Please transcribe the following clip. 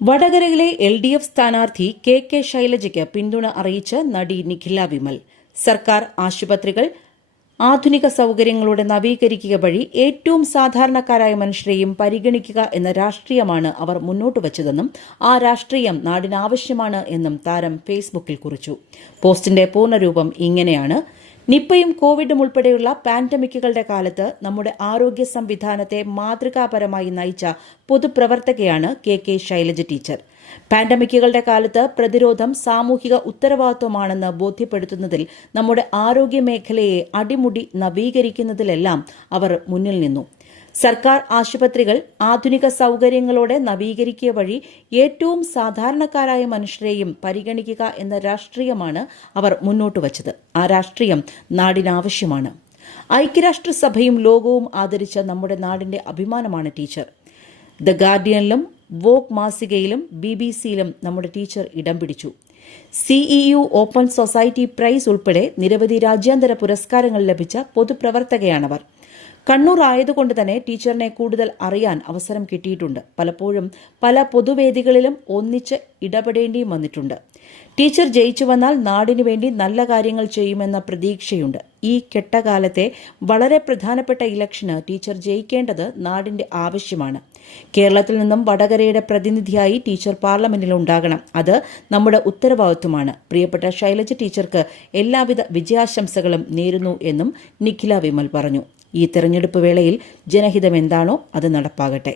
വടകരയിലെ L D F സ്ഥാനാർത്ഥി K K ശൈലജയ്ക്ക് പിന്തുണ അറിയിച്ച് നടി നിഖില വിമൽ. സർക്കാർ ആശുപത്രികൾ ആധുനിക സൗകര്യങ്ങളോടെ നവീകരിക്കുക വഴി ഏറ്റവും സാധാരണക്കാരായ മനുഷ്യരെയും പരിഗണിക്കുക എന്ന രാഷ്ട്രീയമാണ് അവർ മുന്നോട്ട് വച്ചതെന്നും ആ രാഷ്ട്രീയം നാടിനാവശ്യമാണ് എന്നും താരം ഫേസ്ബുക്കിൽ കുറിച്ചു. പോസ്റ്റിന്റെ പൂർണരൂപം ഇങ്ങനെയാണ്. നിപ്പയും കോവിഡും ഉൾപ്പെടെയുള്ള പാൻഡമിക്കുകളുടെ കാലത്ത് നമ്മുടെ ആരോഗ്യ സംവിധാനത്തെ മാതൃകാപരമായി നയിച്ച പൊതുപ്രവർത്തകയാണ് കെ കെ ശൈലജ ടീച്ചർ. പാൻഡമിക്കുകളുടെ കാലത്ത് പ്രതിരോധം സാമൂഹിക ഉത്തരവാദിത്വമാണെന്ന് ബോധ്യപ്പെടുത്തുന്നതിൽ നമ്മുടെ ആരോഗ്യ മേഖലയെ അടിമുടി നവീകരിക്കുന്നതിലെല്ലാം അവർ മുന്നിൽ നിന്നു. സർക്കാർ ആശുപത്രികൾ ആധുനിക സൌകര്യങ്ങളോടെ നവീകരിക്കുക വഴി ഏറ്റവും സാധാരണക്കാരായ മനുഷ്യരെയും പരിഗണിക്കുക എന്ന രാഷ്ട്രീയമാണ് അവർ മുന്നോട്ട് വച്ചത്. ആ രാഷ്ട്രീയം നാടിനാവശ്യമാണ്. ഐക്യരാഷ്ട്രസഭയും ലോകവും ആദരിച്ച നമ്മുടെ നാടിന്റെ അഭിമാനമാണ് ടീച്ചർ. ദ ഗാർഡിയനിലും വോക്ക് മാസികയിലും ബി ബി സിയിലും നമ്മുടെ ടീച്ചർ ഇടം പിടിച്ചു. സിഇയു ഓപ്പൺ സൊസൈറ്റി പ്രൈസ് ഉൾപ്പെടെ നിരവധി രാജ്യാന്തര പുരസ്കാരങ്ങൾ ലഭിച്ച പൊതുപ്രവർത്തകയാണവർ. കണ്ണൂർ ആയതുകൊണ്ട് തന്നെ ടീച്ചറിനെ കൂടുതൽ അറിയാൻ അവസരം കിട്ടിയിട്ടുണ്ട്. പലപ്പോഴും പല പൊതുവേദികളിലും ഒന്നിച്ച് ഇടപെടേണ്ടിയും വന്നിട്ടുണ്ട്. ടീച്ചർ ജയിച്ചു വന്നാൽ നാടിനു വേണ്ടി നല്ല കാര്യങ്ങൾ ചെയ്യുമെന്ന പ്രതീക്ഷയുണ്ട്. ഈ കെട്ടകാലത്തെ വളരെ പ്രധാനപ്പെട്ട ഇലക്ഷന് ടീച്ചർ ജയിക്കേണ്ടത് നാടിന്റെ ആവശ്യമാണ്. കേരളത്തിൽ നിന്നും വടകരയുടെ പ്രതിനിധിയായി ടീച്ചർ പാർലമെന്റിൽ ഉണ്ടാകണം. അത് നമ്മുടെ ഉത്തരവാദിത്വമാണ്. പ്രിയപ്പെട്ട ശൈലജ ടീച്ചർക്ക് എല്ലാവിധ വിജയാശംസകളും നേരുന്നു എന്നും നിഖില വിമൽ പറഞ്ഞു. ഈ തെരഞ്ഞെടുപ്പ് വേളയിൽ ജനഹിതം എന്താണോ അത് നടപ്പാകട്ടെ